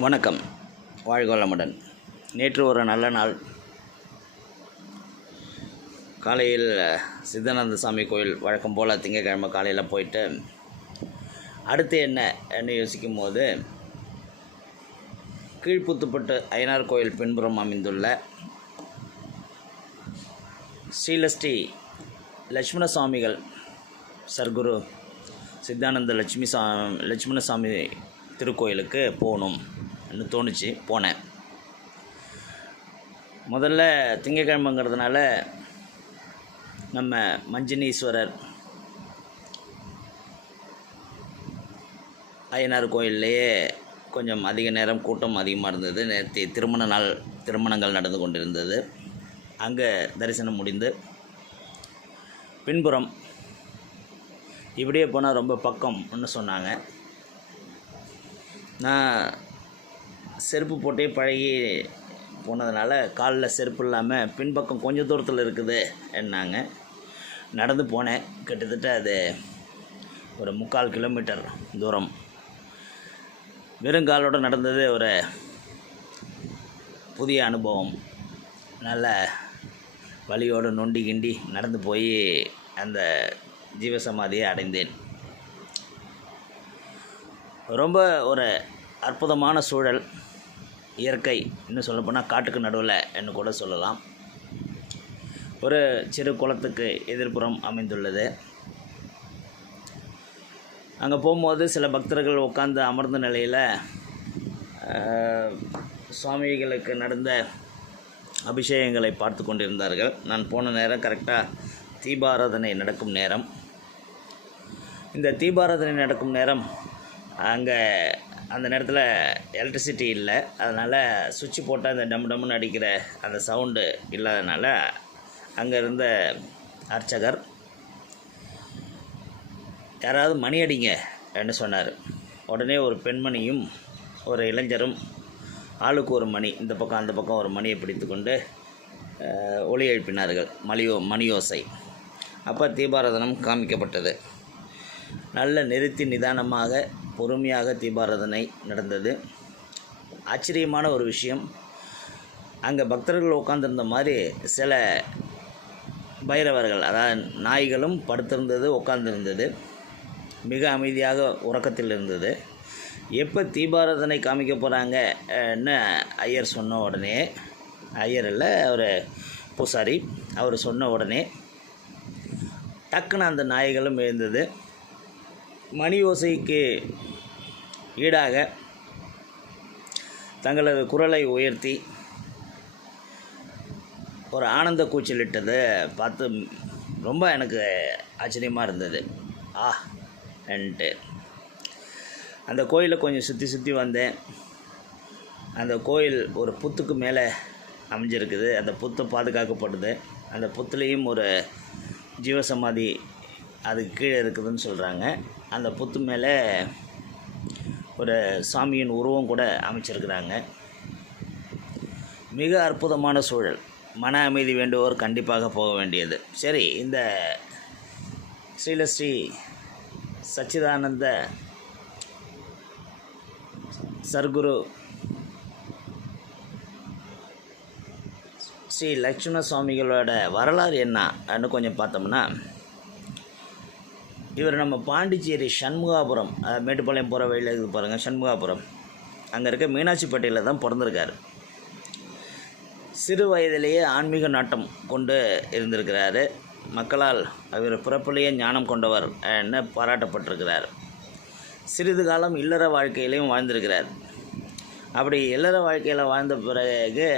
வணக்கம். வாழ்க வளமுடன். நேற்று ஒரு நல்ல நாள். காலையில் சித்தானந்த சாமி கோயில் வழக்கம் போல் திங்கக்கிழமை காலையில் போயிட்டு அடுத்து என்ன என்று யோசிக்கும் போது கீழ்ப்புத்துப்பட்டு ஐயனார் கோயில் பின்புறம் அமைந்துள்ள ஸ்ரீலஸ்ரீ லட்சுமண சுவாமிகள் சர்க்குரு சித்தானந்த லட்சுமி சா லட்சுமணசாமி திருக்கோயிலுக்கு போகணும். தோணுச்சு போனேன். முதல்ல திங்கக்கிழமைங்கிறதுனால நம்ம மஞ்சனீஸ்வரர் அய்யனார் கோயில்லையே கொஞ்சம் அதிக நேரம் கூட்டம் அதிகமாக இருந்தது. நேற்று திருமண நாள் திருமணங்கள் நடந்து கொண்டிருந்தது. அங்கே தரிசனம் முடிந்து பின்புறம் இப்படியே போனால் ரொம்ப பக்கம்னு சொன்னாங்க. நான் செருப்பு போட்டே பழகி போனதுனால காலில் செருப்பு இல்லாமல் பின்பக்கம் கொஞ்சம் தூரத்தில் இருக்குது என்னாங்க. நடந்து போனேன். கிட்டத்தட்ட அது ஒரு முக்கால் கிலோமீட்டர் தூரம். வெறுங்காலோடு நடந்தது ஒரு புதிய அனுபவம். நல்ல வழியோடு நொண்டி கிண்டி நடந்து போய் அந்த ஜீவசமாதியை அடைந்தேன். ரொம்ப ஒரு அற்புதமான சூழல். இயற்கை இன்னும் சொல்லப்போனால் காட்டுக்கு நடுவில் என்று கூட சொல்லலாம். ஒரு சிறு குளத்துக்கு எதிர்ப்புறம் அமைந்துள்ளது. அங்கே போகும்போது சில பக்தர்கள் உட்காந்து அமர்ந்த நிலையில் சுவாமிகளுக்கு நடந்த அபிஷேகங்களை பார்த்து கொண்டிருந்தார்கள். நான் போன நேரம் கரெக்டாக தீபாராதனை நடக்கும் நேரம். இந்த தீபாராதனை நடக்கும் நேரம் அங்கே அந்த நேரத்தில் எலக்ட்ரிசிட்டி இல்லை. அதனால் சுவிட்ச் போட்டால் அந்த டம் டம்னு அடிக்கிற அந்த சவுண்டு இல்லாதனால அங்கே இருந்த அர்ச்சகர் யாராவது மணி அடிங்க என்று சொன்னார். உடனே ஒரு பெண்மணியும் ஒரு இளைஞரும் ஆளுக்கு ஒரு மணி இந்த பக்கம் அந்த பக்கம் ஒரு மணியை பிடித்து கொண்டு ஒலி எழுப்பினார்கள். மலியோ மணியோசை. அப்போ தீபாராதனம் காமிக்கப்பட்டது நல்ல நிறுத்தி நிதானமாக பொறுமையாக தீபாராதனை நடந்தது. ஆச்சரியமான ஒரு விஷயம். அங்கே பக்தர்கள் உட்காந்துருந்த மாதிரி சில பைரவர்கள் அதாவது நாய்களும் படுத்திருந்தது உட்காந்துருந்தது மிக அமைதியாக உறக்கத்தில் இருந்தது. எப்போ தீபாராதனை காமிக்க போகிறாங்கன்னு ஐயர் சொன்ன உடனே ஐயர் இல்லை அவர் பூசாரி அவர் சொன்ன உடனே டக்குன்னு அந்த நாய்களும் எழுந்தது. மணி ஓசைக்கு ஈடாக தங்களது குரலை உயர்த்தி ஒரு ஆனந்த கூச்சலிட்டதை பார்த்து ரொம்ப எனக்கு ஆச்சரியமாக இருந்தது. ஆ என்ட்டு அந்த கோயிலை கொஞ்சம் சுற்றி சுற்றி வந்தேன். அந்த கோயில் ஒரு புத்துக்கு மேலே அமைஞ்சிருக்குது. அந்த புத்து பாதுகாக்கப்படுது அந்த புத்துலேயும் ஒரு ஜீவசமாதி அதுக்கு கீழே இருக்குதுன்னு சொல்கிறாங்க அந்த புத்து மேலே ஒரு சாமியின் உருவம் கூட அமைச்சிருக்கிறாங்க. மிக அற்புதமான சூழல். மன அமைதி வேண்டுவோர் கண்டிப்பாக போக வேண்டியது. சரி இந்த ஸ்ரீலஸ்ரீ சச்சிதானந்த சர்க்குரு ஸ்ரீ லட்சுமண சுவாமிகளோட வரலாறு என்னன்னு கொஞ்சம் பார்த்தோம்னா இவர் நம்ம பாண்டிச்சேரி சண்முகாபுரம் மேட்டுப்பாளையம் போகிற வழியில் இருக்குது பாருங்கள் சண்முகாபுரம். அங்கே இருக்க மீனாட்சிப்பட்டியில் தான் பிறந்திருக்கார். சிறு வயதிலேயே ஆன்மீக நாட்டம் கொண்டு இருந்திருக்கிறாரு. மக்களால் அவர் பிறப்பிலேயே ஞானம் கொண்டவர் என்று பாராட்டப்பட்டிருக்கிறார். சிறிது காலம் இல்லற வாழ்க்கையிலையும் வாழ்ந்திருக்கிறார். அப்படி இல்லற வாழ்க்கையில் வாழ்ந்த பிறகு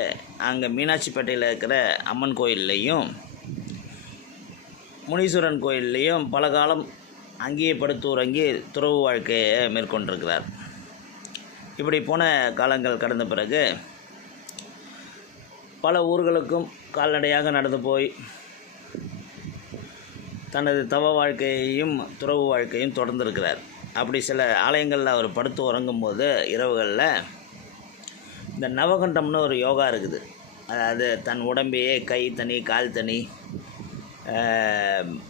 அங்கே மீனாட்சிப்பேட்டையில் இருக்கிற அம்மன் கோயில்லையும் முனீஸ்வரன் கோயில்லையும் பல காலம் அங்கேயே படுத்து உறங்கி துறவு வாழ்க்கையை மேற்கொண்டிருக்கிறார். இப்படி போன காலங்கள் கடந்த பிறகு பல ஊர்களுக்கும் கால்நடையாக நடந்து போய் தனது தவ வாழ்க்கையையும் துறவு வாழ்க்கையும் தொடர்ந்திருக்கிறார். அப்படி சில ஆலயங்களில் அவர் படுத்து உறங்கும்போது இரவுகளில் இந்த நவகண்டம்னு ஒரு யோகா இருக்குது. அதாவது தன் உடம்பையே கை தனி கால் தனி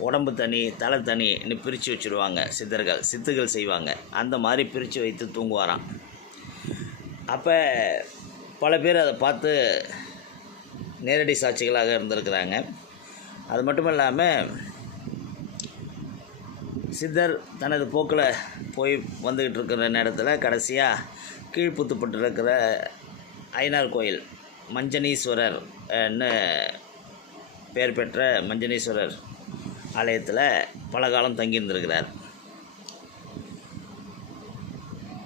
உடம்பு தனி தலை தனின்னு பிரித்து வச்சுருவாங்க சித்தர்கள். சித்துகள் செய்வாங்க. அந்த மாதிரி பிரித்து வைத்து தூங்குவாராம். அப்போ பல பேர் அதை பார்த்து நேரடி சாட்சிகளாக இருந்திருக்கிறாங்க. அது மட்டும் இல்லாமல் சித்தர் தனது போக்கில் போய் வந்துக்கிட்டு இருக்கிற நேரத்தில் கடைசியாக கீழ்ப்புத்துப்பட்டு இருக்கிற ஐநார் கோயில் மஞ்சனீஸ்வரர்னு பெயர் பெற்ற மஞ்சனீஸ்வரர் ஆலயத்தில் பல காலம் தங்கியிருந்திருக்கிறார்.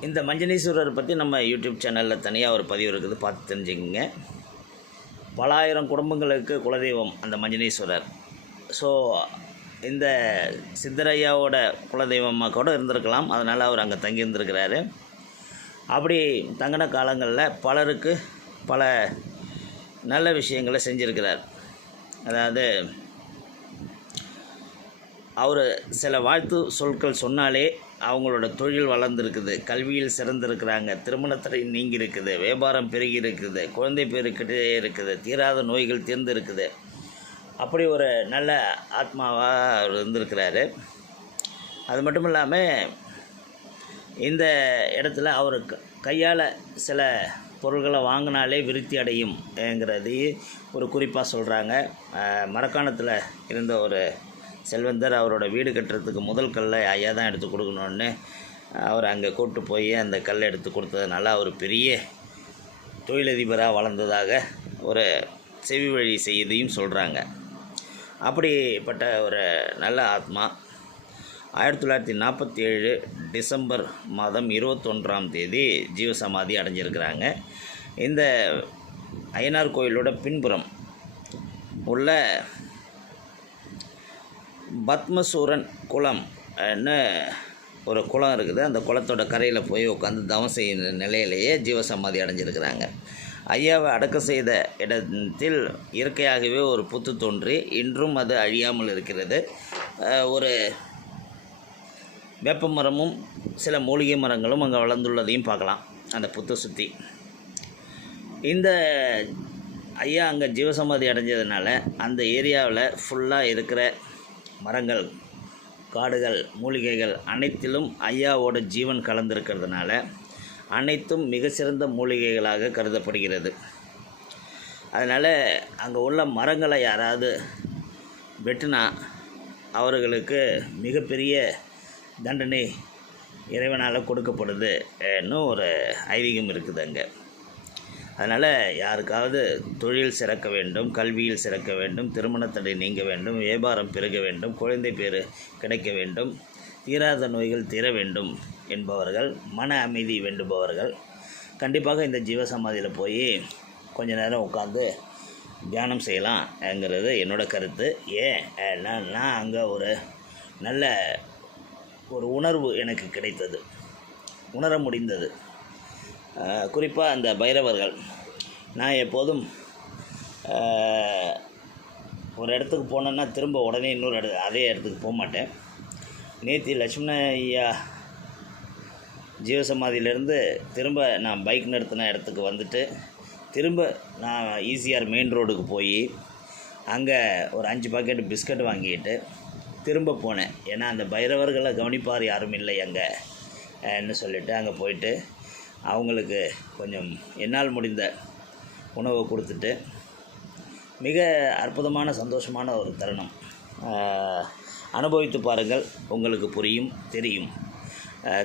இந்த மஞ்சனீஸ்வரர் பற்றி நம்ம யூடியூப் சேனலில் தனியாக ஒரு பதிவு இருக்குது பார்த்து தெரிஞ்சுக்கங்க. பல ஆயிரம் குடும்பங்களுக்கு குலதெய்வம் அந்த மஞ்சனீஸ்வரர். ஸோ இந்த சித்தரையாவோட குலதெய்வமாக கூட இருந்திருக்கலாம் அதனால் அவர் அங்கே தங்கியிருந்திருக்கிறாரு. அப்படி தங்கின காலங்களில் பலருக்கு பல நல்ல விஷயங்களை செஞ்சுருக்கிறார். அதாவது அவர் சில வாழ்த்து சொற்கள் சொன்னாலே அவங்களோட தொழில் வளர்ந்துருக்குது கல்வியில் சிறந்திருக்கிறாங்க திருமணத்தடை நீங்கி இருக்குது வியாபாரம் பெருகி இருக்குது குழந்தை பெருக்கிட்டே இருக்குது தீராத நோய்கள் தீர்ந்து இருக்குது அப்படி ஒரு நல்ல ஆத்மாவாக அவர் இருந்திருக்கிறாரு. அது மட்டும் இல்லாமல் இந்த இடத்துல அவர் க- கையால் சில பொருள்களை வாங்கினாலே விருத்தி அடையும்ங்கிறது ஒரு குறிப்பாக சொல்கிறாங்க மரக்காணத்தில் இருந்த ஒரு செல்வந்தர் அவரோட வீடு கட்டுறதுக்கு முதல் கல்லை ஐயா தான் எடுத்து கொடுக்கணுன்னு அவர் அங்கே கூப்பிட்டு போய் அந்த கல்லை எடுத்து கொடுத்ததுனால அவர் பெரிய தொழிலதிபராக வளர்ந்ததாக ஒரு செவி வழி செய்தியும் சொல்கிறாங்க அப்படிப்பட்ட ஒரு நல்ல ஆத்மா ஆயிரத்தி தொள்ளாயிரத்தி நாற்பத்தி ஏழு டிசம்பர் மாதம் இருபத்தொன்றாம் தேதி ஜீவசமாதி அடைஞ்சிருக்கிறாங்க. இந்த ஐயனார் கோயிலோட பின்புறம் உள்ள பத்மசூரன் குளம் ஒரு குளம் இருக்குது. அந்த குளத்தோட கரையில் போய் உட்காந்து தவம் செய்கிற நிலையிலேயே ஜீவசமாதி அடைஞ்சிருக்கிறாங்க. ஐயாவை அடக்கம் செய்த இடத்தில் இயற்கையாகவே ஒரு புத்து தோன்றி இன்றும் அது அழியாமல் இருக்கிறது. ஒரு வேப்ப மரமும் சில மூலிகை மரங்களும் அங்கே வளர்ந்துள்ளதையும் பார்க்கலாம். அந்த புத்தை சுற்றி இந்த ஐயா அங்கே ஜீவசமாதி அடைஞ்சதுனால அந்த ஏரியாவில் ஃபுல்லாக இருக்கிற மரங்கள் காடுகள் மூலிகைகள் அனைத்திலும் ஐயாவோட ஜீவன் கலந்திருக்கிறதுனால அனைத்தும் மிகச்சிறந்த மூலிகைகளாக கருதப்படுகிறது. அதனால் அங்கே உள்ள மரங்களை யாராவது வெட்டினா அவர்களுக்கு மிகப்பெரிய தண்டனை இறைவனால் கொடுக்கப்படுது. இன்னும் ஒரு ஐதீகம் இருக்குது அங்கே அதனால் யாருக்காவது தொழில் சிறக்க வேண்டும் கல்வியில் சிறக்க வேண்டும் திருமணத்தடை நீங்க வேண்டும் வியாபாரம் பெருக வேண்டும் குழந்தை பேர் கிடைக்க வேண்டும் தீராத நோய்கள் தீர வேண்டும் என்பவர்கள் மன அமைதி வேண்டுபவர்கள் கண்டிப்பாக இந்த ஜீவசமாதியில் போய் கொஞ்ச நேரம் உட்காந்து தியானம் செய்யலாம்ங்கிறது என்னோடய கருத்து. ஏன்? நான் அங்கே ஒரு நல்ல ஒரு உணர்வு எனக்கு கிடைத்தது. உணர முடிந்தது. குறிப்பாக அந்த பைரவர்கள். நான் எப்போதும் ஒரு இடத்துக்கு போனேன்னா திரும்ப உடனே இன்னொரு இட அதே இடத்துக்கு போக மாட்டேன். நேற்று லட்சுமண ஐயா ஜீவசமாதியிலேருந்து திரும்ப நான் பைக் நிறுத்தின இடத்துக்கு வந்துட்டு திரும்ப நான் ஈசிஆர் மெயின் ரோடுக்கு போய் அங்கே ஒரு அஞ்சு பாக்கெட் பிஸ்கட் வாங்கிட்டு திரும்ப போனேன். ஏன்னா அந்த பைரவர்களை கவனிப்பார் யாரும் இல்லை அங்கே. சொல்லிவிட்டு அங்கே போயிட்டு அவங்களுக்கு கொஞ்சம் என்னால் முடிந்த உணவை கொடுத்துட்டு மிக அற்புதமான சந்தோஷமான ஒரு தருணம். அனுபவித்து பாருங்கள். உங்களுக்கு புரியும் தெரியும்.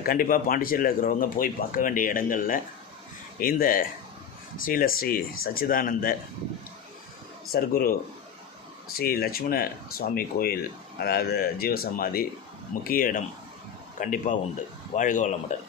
கண்டிப்பாக பாண்டிச்சேரியில் இருக்கிறவங்க போய் பார்க்க வேண்டிய இடங்களில் இந்த ஸ்ரீலஸ்ரீ சச்சிதானந்த சர்க்குரு ஸ்ரீ லட்சுமண சுவாமி கோயில் அதாவது ஜீவசமாதி முக்கிய இடம் கண்டிப்பாக உண்டு. வாழ்க வளமுடன்.